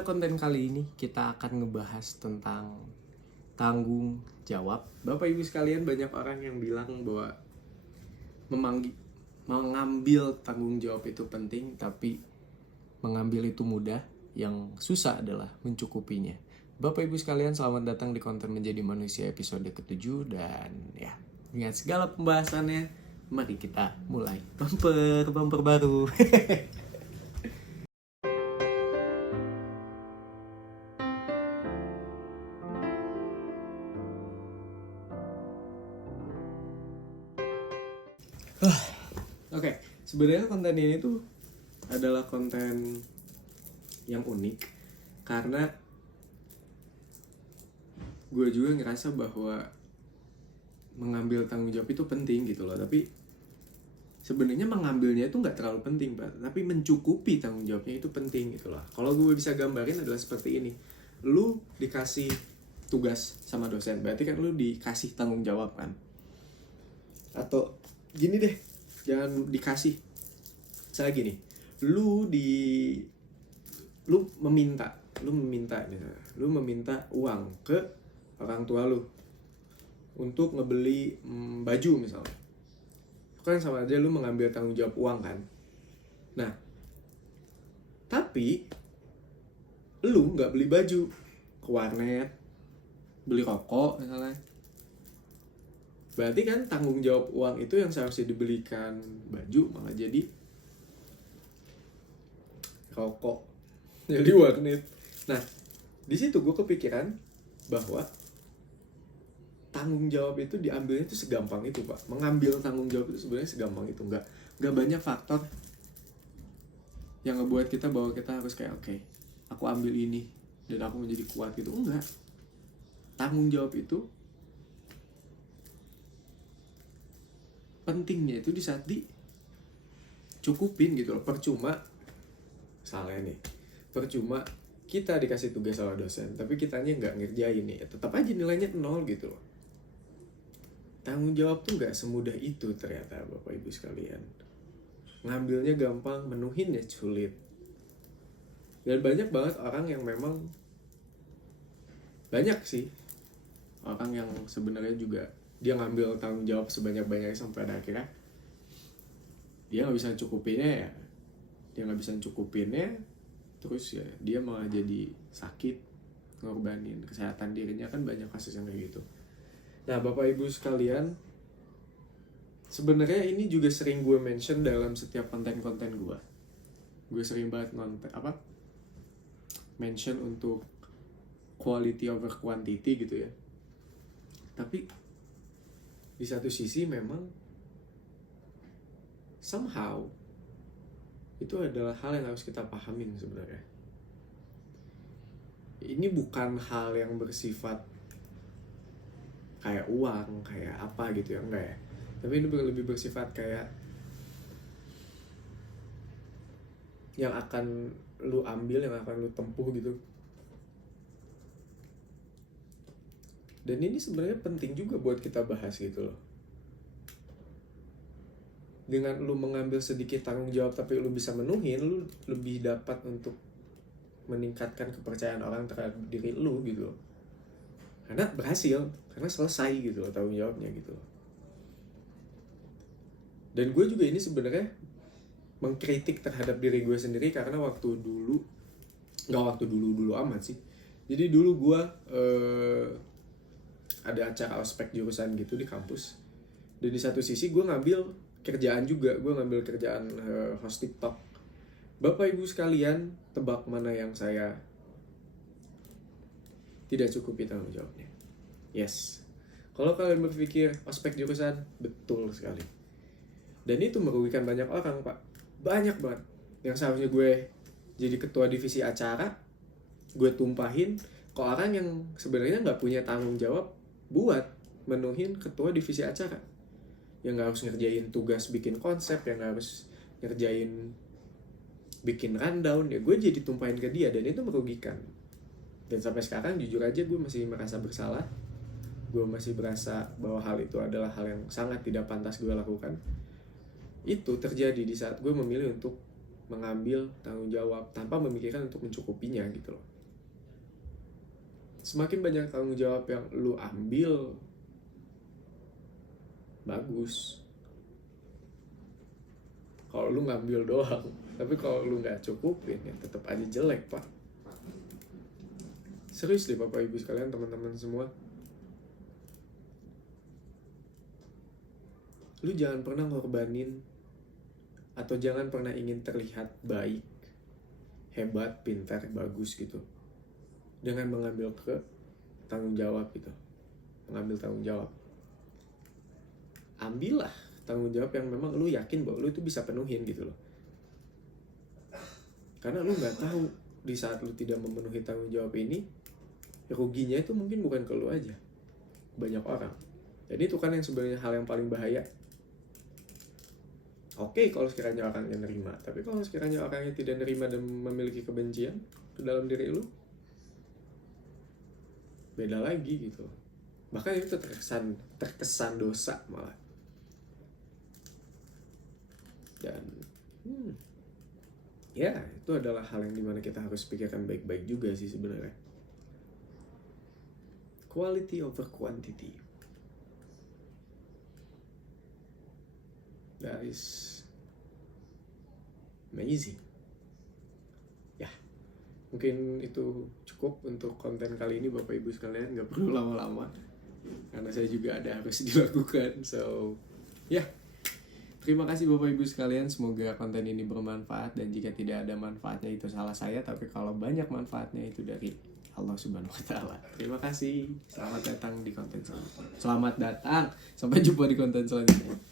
pada konten kali ini kita akan ngebahas tentang tanggung jawab. Bapak Ibu sekalian, banyak orang yang bilang bahwa mengambil tanggung jawab itu penting, tapi mengambil itu mudah. Yang susah adalah mencukupinya. Bapak Ibu sekalian, selamat datang di konten Menjadi Manusia episode ke-7. Dan ya, dengan segala pembahasannya, mari kita mulai. Bumper baru. Oke, sebenarnya konten ini tuh adalah konten yang unik karena gue juga ngerasa bahwa mengambil tanggung jawab itu penting gitu loh. Tapi sebenarnya mengambilnya itu nggak terlalu penting, Pak. Tapi mencukupi tanggung jawabnya itu penting gitu loh. Kalau gue bisa gambarin adalah seperti ini. Lu dikasih tugas sama dosen, berarti kan lu dikasih tanggung jawab kan. Atau gini deh, jangan dikasih. Saya gini, lu meminta uang ke orang tua lu untuk ngebeli baju misalnya. Itu kan sama aja lu mengambil tanggung jawab uang kan. Nah, tapi lu nggak beli baju, ke warnet beli rokok misalnya. Berarti kan tanggung jawab uang itu yang seharusnya dibelikan baju malah jadi rokok, jadi warnet. Nah, di situ gue kepikiran bahwa tanggung jawab itu diambilnya itu segampang itu, Pak. Mengambil tanggung jawab itu sebenarnya segampang itu. Nggak banyak faktor yang ngebuat kita bahwa kita harus kayak oke, aku ambil ini dan aku menjadi kuat gitu. Enggak. Tanggung jawab itu pentingnya itu di saat dicukupin gitu loh. Percuma kita dikasih tugas sama dosen tapi kitanya nggak ngerjain nih, tetap aja nilainya 0 gitu loh. Tanggung jawab tuh nggak semudah itu ternyata, Bapak Ibu sekalian. Ngambilnya gampang, menuhinnya sulit. Dan banyak banget orang yang memang, banyak sih orang yang sebenarnya juga dia ngambil tanggung jawab sebanyak-banyaknya sampai pada akhirnya dia nggak bisa cukupinnya, terus ya dia malah jadi sakit, ngorbanin kesehatan dirinya. Kan banyak kasus yang kayak gitu. Nah, Bapak Ibu sekalian, sebenarnya ini juga sering gue mention dalam setiap konten-konten gue. Gue sering banget mention untuk quality over quantity gitu ya. Tapi di satu sisi memang somehow itu adalah hal yang harus kita pahamin sebenarnya. Ini bukan hal yang bersifat kayak uang, kayak apa gitu ya, enggak ya. Tapi ini lebih bersifat kayak yang akan lu ambil, yang akan lu tempuh gitu. Dan ini sebenarnya penting juga buat kita bahas gitu loh. Dengan lu mengambil sedikit tanggung jawab tapi lu bisa menuhin, lu lebih dapat untuk meningkatkan kepercayaan orang terhadap diri lu gitu loh. Karena berhasil, karena selesai gitu loh tanggung jawabnya gitu loh. Dan gue juga ini sebenarnya mengkritik terhadap diri gue sendiri karena waktu dulu amat sih. Jadi dulu gue ada acara ospek jurusan gitu di kampus. Dan di satu sisi gue ngambil kerjaan juga, gue ngambil kerjaan host TikTok. Bapak Ibu sekalian, tebak mana yang saya tidak cukupi tanggung jawabnya? Yes. Kalau kalian berpikir ospek jurusan, betul sekali. Dan itu merugikan banyak orang, Pak. Banyak banget. Yang seharusnya gue jadi ketua divisi acara, gue tumpahin ke orang yang sebenarnya nggak punya tanggung jawab buat menuhin ketua divisi acara. Yang nggak harus ngerjain tugas bikin konsep, yang nggak harus ngerjain bikin rundown, ya gue jadi tumpahin ke dia. Dan itu merugikan. Dan sampai sekarang jujur aja gue masih merasa bersalah. Gue masih berasa bahwa hal itu adalah hal yang sangat tidak pantas gue lakukan. Itu terjadi di saat gue memilih untuk mengambil tanggung jawab tanpa memikirkan untuk mencukupinya gitu loh. Semakin banyak tanggung jawab yang lu ambil, bagus. Kalau lu ngambil doang, tapi kalau lu nggak cukupin ya tetap aja jelek, Pak. Serius deh Bapak Ibu sekalian, teman-teman semua. Lu jangan pernah ngorbanin atau jangan pernah ingin terlihat baik, hebat, pintar, bagus gitu dengan mengambil tanggung jawab gitu. Mengambil tanggung jawab. Ambillah tanggung jawab yang memang lu yakin bahwa lu itu bisa penuhin gitu loh. Karena lu nggak tahu di saat lu tidak memenuhi tanggung jawab ini, ruginya itu mungkin bukan ke lu aja, banyak orang. Jadi itu kan yang sebenarnya hal yang paling bahaya. Oke, kalau sekiranya orangnya nerima, tapi kalau sekiranya orangnya tidak nerima dan memiliki kebencian ke dalam diri lu, beda lagi gitu. Bahkan itu terkesan dosa malah. Dan ya itu adalah hal yang dimana kita harus pikirkan baik-baik juga sih sebenarnya. Quality over quantity. That is amazing. Ya, mungkin itu cukup untuk konten kali ini Bapak Ibu sekalian. Gak perlu lama-lama karena saya juga ada harus dilakukan. So, ya, terima kasih Bapak Ibu sekalian. Semoga konten ini bermanfaat. Dan jika tidak ada manfaatnya itu salah saya. Tapi kalau banyak manfaatnya itu dari Allah Subhanahu wa Ta'ala. Terima kasih. Selamat datang di konten selanjutnya. Selamat datang. Sampai jumpa di konten selanjutnya.